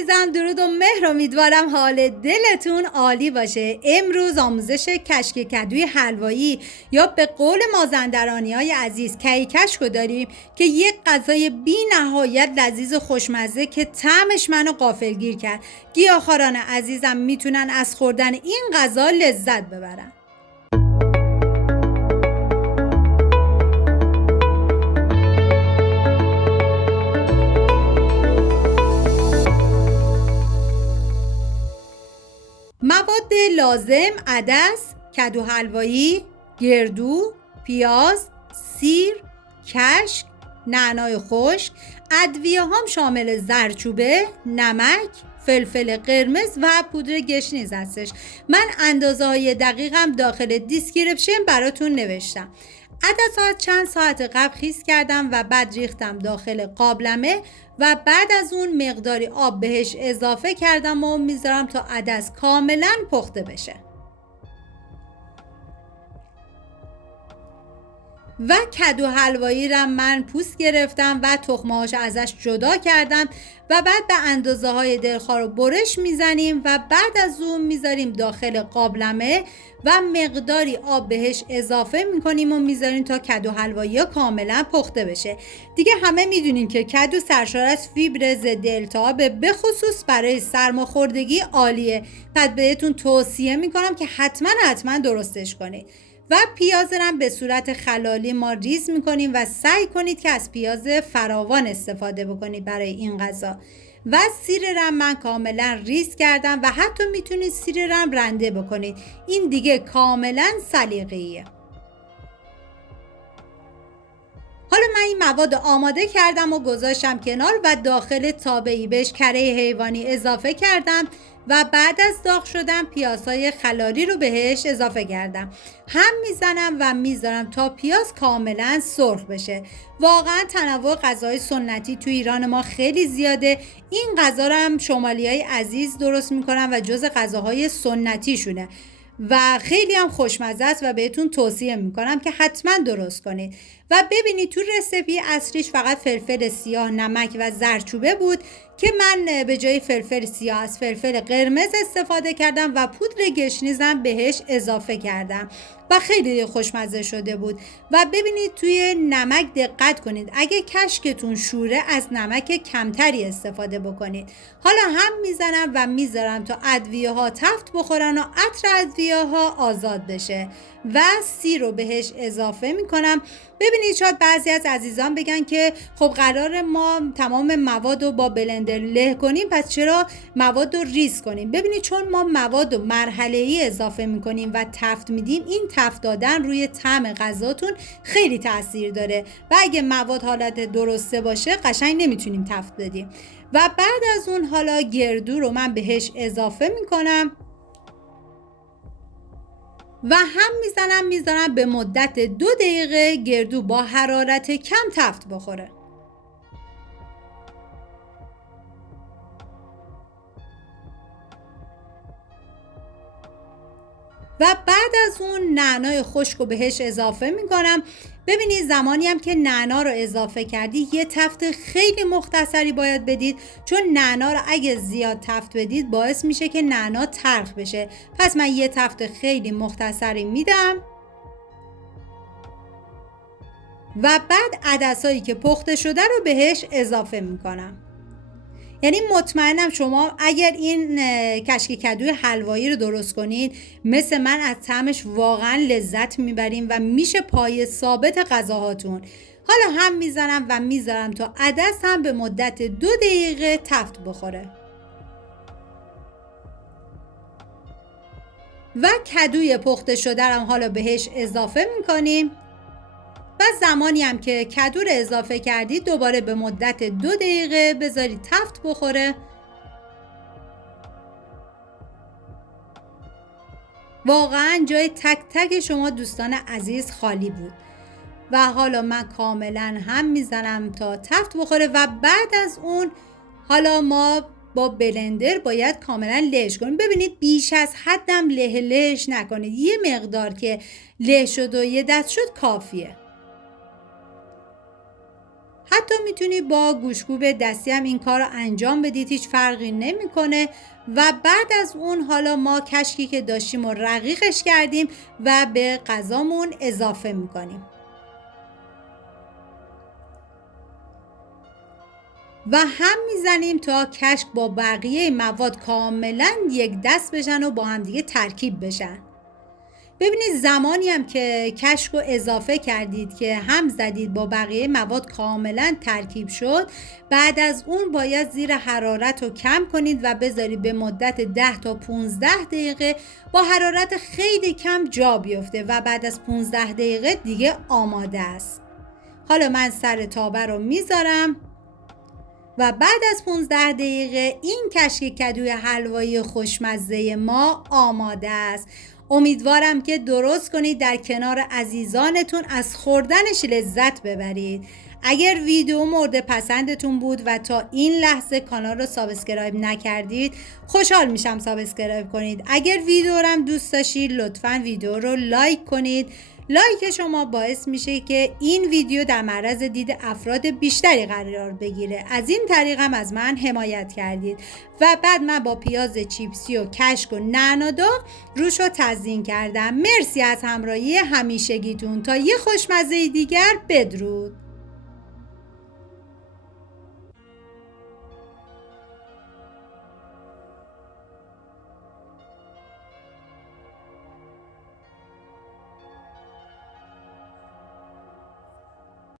عزیزم، درود و مهر. امیدوارم حال دلتون عالی باشه. امروز آموزش کشک کدوی حلوایی یا به قول مازندرانی‌های عزیز کیکشکو داریم که یک غذای بی نهایت لذیذ و خوشمزه که طعمش منو غافلگیر کرد. گیاهخواران عزیزم میتونن از خوردن این غذا لذت ببرن. مواد لازم: عدس، کدو حلوایی، گردو، پیاز، سیر، کشک، نعنای خشک. ادویه هم شامل زردچوبه، نمک، فلفل قرمز و پودر گشنیز هستش. من اندازه های دقیقم داخل دیسکریپشن براتون نوشتم. عدس‌ها چند ساعت قبل خیس کردم و بعد ریختم داخل قابلمه و بعد از اون مقداری آب بهش اضافه کردم و میذارم تا عدس کاملا پخته بشه. و کدو حلوایی را من پوست گرفتم و تخمه‌هاش ازش جدا کردم و بعد به اندازه های دلخواه رو برش میزنیم و بعد از اون میذاریم داخل قابلمه و مقداری آب بهش اضافه میکنیم و میذاریم تا کدو حلوایی کاملا پخته بشه. دیگه همه میدونین که کدو سرشار از فیبر ضد التهاب، به خصوص برای سرماخوردگی عالیه. پس بهتون توصیه میکنم که حتما درستش کنید. و پیاز رو به صورت خلالی ما ریز میکنیم و سعی کنید که از پیاز فراوان استفاده بکنید برای این غذا. و سیر رو من کاملا ریز کردم و حتی میتونید سیر رو رنده بکنید. این دیگه کاملا سلیقه‌ایه. حالا من این مواد آماده کردم و گذاشتم کنار و داخل تابه‌ای بهش کره حیوانی اضافه کردم و بعد از داغ شدن پیازهای خلالی رو بهش اضافه کردم. هم میزنم و میذارم تا پیاز کاملا سرخ بشه. واقعا تنوع غذای سنتی تو ایران ما خیلی زیاده. این غذا رو هم شمالیای عزیز درست میکنن و جز غذاهای سنتی شونه و خیلی هم خوشمزه است و بهتون توصیه میکنم که حتما درست کنید. و ببینید تو رسیپی اصلیش فقط فلفل سیاه، نمک و زردچوبه بود که من به جای فلفل سیاه از فلفل قرمز استفاده کردم و پودر گشنیزم بهش اضافه کردم و خیلی خوشمزه شده بود. و ببینید توی نمک دقت کنید، اگه کشکتون شوره از نمک کمتری استفاده بکنید. حالا هم میزنم و میذارم تا ادویه ها تفت بخورن و عطر ادویه ها آزاد بشه و سیر رو بهش اضافه میکنم. ببینید شاید بعضی از عزیزان بگن که خب قرار ما تمام مواد رو با بلندر له کنیم، پس چرا مواد رو ریز کنیم؟ ببینید چون ما مواد رو مرحله‌ای اضافه میکنیم و تفت میدیم، این تفت دادن روی طعم غذاتون خیلی تاثیر داره و اگه مواد حالت درسته باشه قشنگ نمیتونیم تفت بدیم. و بعد از اون حالا گردو رو من بهش اضافه میکنم و هم میذارم به مدت 2 دقیقه گردو با حرارت کم تفت بخوره. و بعد از اون نعنای خشک رو بهش اضافه میکنم. ببینید زمانی هم که نعنا رو اضافه کردی یه تفت خیلی مختصری باید بدید، چون نعنا رو اگه زیاد تفت بدید باعث میشه که نعنا تلخ بشه. پس من یه تفت خیلی مختصری میدم و بعد عدسایی که پخته شده رو بهش اضافه میکنم. یعنی مطمئنم شما اگر این کشک کدوی حلوایی رو درست کنید مثل من از طعمش واقعا لذت میبریم و میشه پای ثابت غذاهاتون. حالا هم میزنم و میذارم تا عدس هم به مدت 2 دقیقه تفت بخوره. و کدوی پخته شده رو حالا بهش اضافه میکنیم و زمانی هم که کدو رو اضافه کردید دوباره به مدت 2 دقیقه بذارید تفت بخوره. واقعا جای تک تک شما دوستان عزیز خالی بود. و حالا من کاملا هم میزنم تا تفت بخوره و بعد از اون حالا ما با بلندر باید کاملا لهش کنیم. ببینید بیش از حدم لهش نکنید، یه مقدار که له شد و یه دست شد کافیه. حتی میتونی با گوشتکوب دستی هم این کار رو انجام بدید، هیچ فرقی نمیکنه. و بعد از اون حالا ما کشکی که داشتیم و رقیقش کردیم و به غذامون اضافه میکنیم و هم میزنیم تا کشک با بقیه مواد کاملا یک دست بشن و با هم دیگه ترکیب بشن. ببینید زمانی هم که کشک رو اضافه کردید که هم زدید با بقیه مواد کاملا ترکیب شد، بعد از اون باید زیر حرارت رو کم کنید و بذارید به مدت 10 تا 15 دقیقه با حرارت خیلی کم جا بیفته و بعد از 15 دقیقه دیگه آماده است. حالا من سر تابه رو میذارم و بعد از 15 دقیقه این کشک کدوی حلوایی خوشمزه ما آماده است. امیدوارم که درست کنید، در کنار عزیزانتون از خوردنش لذت ببرید. اگر ویدیو مورد پسندتون بود و تا این لحظه کانال رو سابسکرایب نکردید، خوشحال میشم سابسکرایب کنید. اگر ویدیو رو هم دوست داشتید لطفاً ویدیو رو لایک کنید. لایک شما باعث میشه که این ویدیو در معرض دید افراد بیشتری قرار بگیره. از این طریق هم از من حمایت کردید. و بعد من با پیاز چیپسی و کشک و نعناداغ روش رو تزیین کردم. مرسی از همراهی همیشگیتون. تا یه خوشمزه دیگر، بدرود.